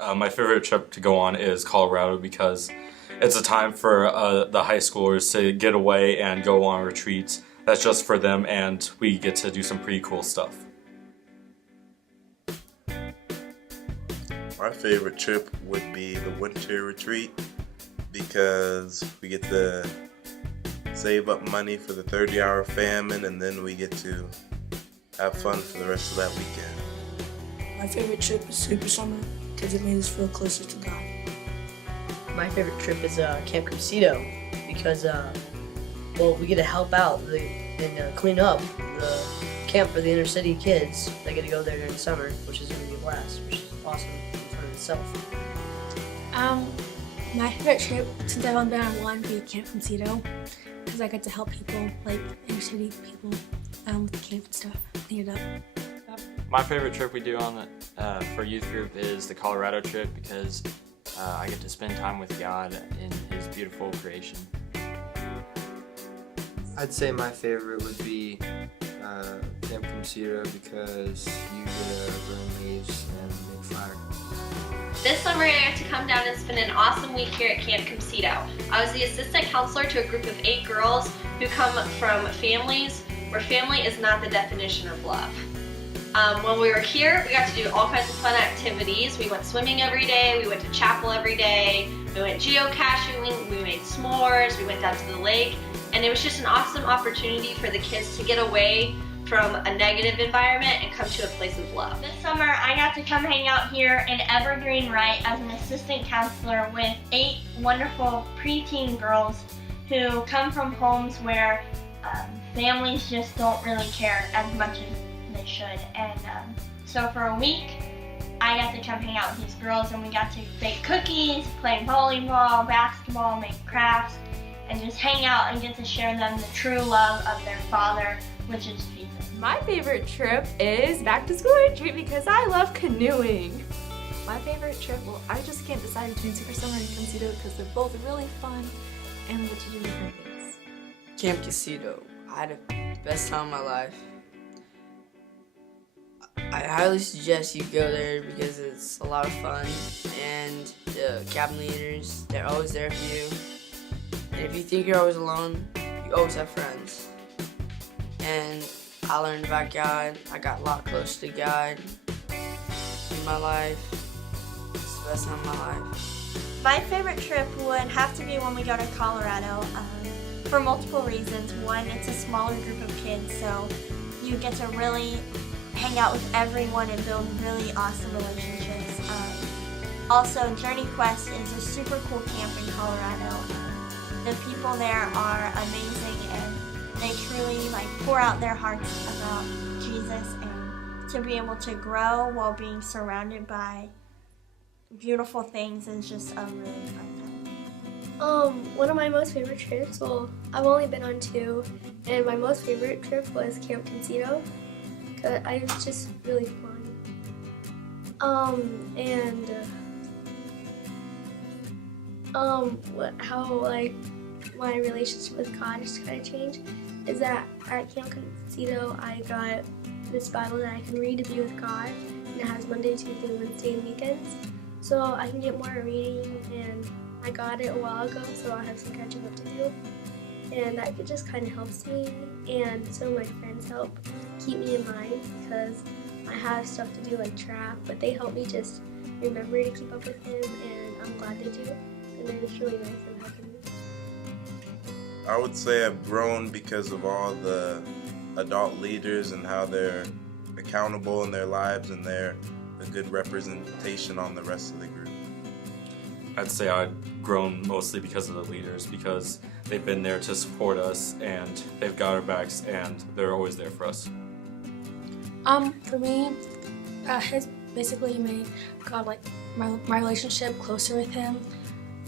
My favorite trip to go on is Colorado because it's a time for the high schoolers to get away and go on retreats. That's just for them, and we get to do some pretty cool stuff. My favorite trip would be the winter retreat because we get to save up money for the 30-hour famine, and then we get to have fun for the rest of that weekend. My favorite trip is Super Summer because it made us feel closer to God. My favorite trip is Camp Crucedo because we get to help out and clean up the camp for the inner city kids. They get to go there during the summer, which is going to be a blast, which is awesome in front of itself. My favorite trip since I've only been on one would be Camp Crucedo because I get to help people, like inner city people, with the camp and stuff, clean it up. My favorite trip we do on for youth group is the Colorado trip because I get to spend time with God in His beautiful creation. I'd say my favorite would be Camp Crucedo because you get to burn leaves and make fire. This summer I got to come down and spend an awesome week here at Camp Crucedo. I was the assistant counselor to a group of 8 girls who come from families where family is not the definition of love. When we were here, we got to do all kinds of fun activities. We went swimming every day, we went to chapel every day, we went geocaching, we made s'mores, we went down to the lake, and it was just an awesome opportunity for the kids to get away from a negative environment and come to a place of love. This summer, I got to come hang out here in Evergreen Right as an assistant counselor with 8 wonderful preteen girls who come from homes where families just don't really care as much as they should. And so for a week, I got to come hang out with these girls, and we got to bake cookies, play volleyball, basketball, make crafts, and just hang out and get to share them the true love of their Father, which is Jesus. My favorite trip is back to school retreat because I love canoeing. My favorite trip, I just can't decide between Super Summer and Crucedo because they're both really fun and we get to do different things. Camp Crucedo. I had the best time of my life. I highly suggest you go there because it's a lot of fun, and the cabin leaders, they're always there for you. And if you think you're always alone, you always have friends. And I learned about God. I got a lot closer to God in my life. It's the best time of my life. My favorite trip would have to be when we go to Colorado for multiple reasons. One, it's a smaller group of kids, so you get to really hang out with everyone and build really awesome relationships. Also, Journey Quest is a super cool camp in Colorado. The people there are amazing, and they truly pour out their hearts about Jesus, and to be able to grow while being surrounded by beautiful things is just a really fun time. One of my most favorite trips, I've only been on 2, and my most favorite trip was Camp Crucedo. It was just really fun. How my relationship with God just kind of changed is that at Camp Crucedo I got this Bible that I can read to be with God, and it has Monday, Tuesday, Wednesday, and weekends. So I can get more reading, and I got it a while ago, so I have some catching up to do. And that just kind of helps me, and some of my friends help keep me in mind because I have stuff to do like trap, but they help me just remember to keep up with Him, and I'm glad they do, and they're just really nice and helping me. I would say I've grown because of all the adult leaders and how they're accountable in their lives, and they're a good representation on the rest of the group. I'd say I've grown mostly because of the leaders, because they've been there to support us and they've got our backs and they're always there for us. For me, has basically made God, my relationship closer with Him,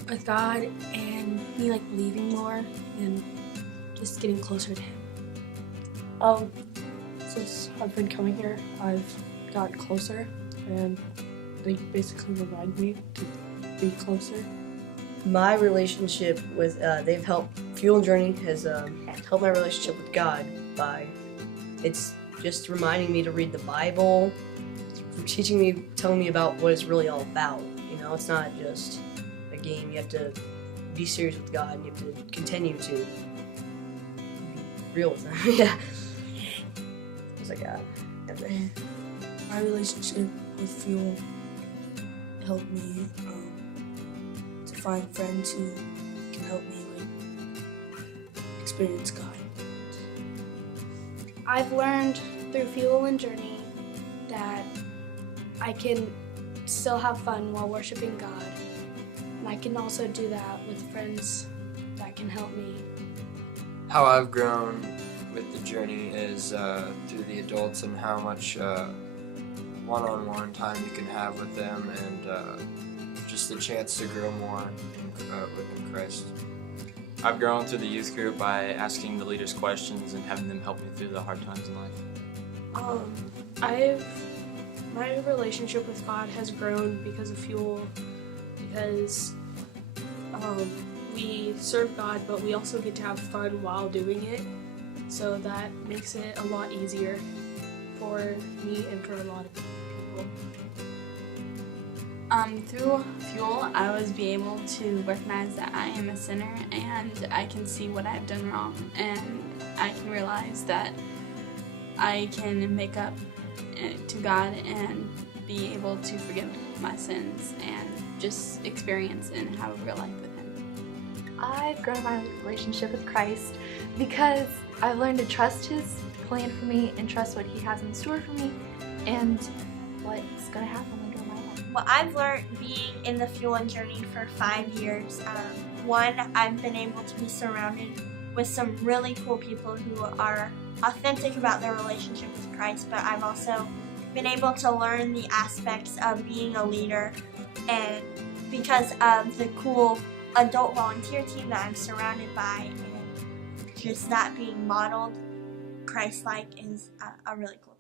with God, and me believing more and just getting closer to Him. Since I've been coming here, I've gotten closer, and they basically remind me to be closer. My relationship with, they've helped, Fuel and Journey has helped my relationship with God by, it's just reminding me to read the Bible, telling me about what it's really all about. You know, it's not just a game. You have to be serious with God, and you have to continue to be real with Him. Yeah. It's like my relationship with Fuel helped me to find friends who can help me experience God. I've learned through Fuel and Journey that I can still have fun while worshiping God, and I can also do that with friends that can help me. How I've grown with the journey is through the adults and how much one-on-one time you can have with them, and just the chance to grow more within Christ. I've grown through the youth group by asking the leaders questions and having them help me through the hard times in life. My relationship with God has grown because of Fuel, because we serve God, but we also get to have fun while doing it, so that makes it a lot easier for me and for a lot of people. Through Fuel, I was able to recognize that I am a sinner, and I can see what I've done wrong, and I can realize that I can make up to God and be able to forgive my sins and just experience and have a real life with Him. I've grown my relationship with Christ because I've learned to trust His plan for me and trust what He has in store for me and what's going to happen later in my life. Well, I've learned being in the Fuel and Journey for 5 years. One, I've been able to be surrounded with some really cool people who are authentic about their relationship with Christ, but I've also been able to learn the aspects of being a leader, and because of the cool adult volunteer team that I'm surrounded by, and just that being modeled Christ-like is a really cool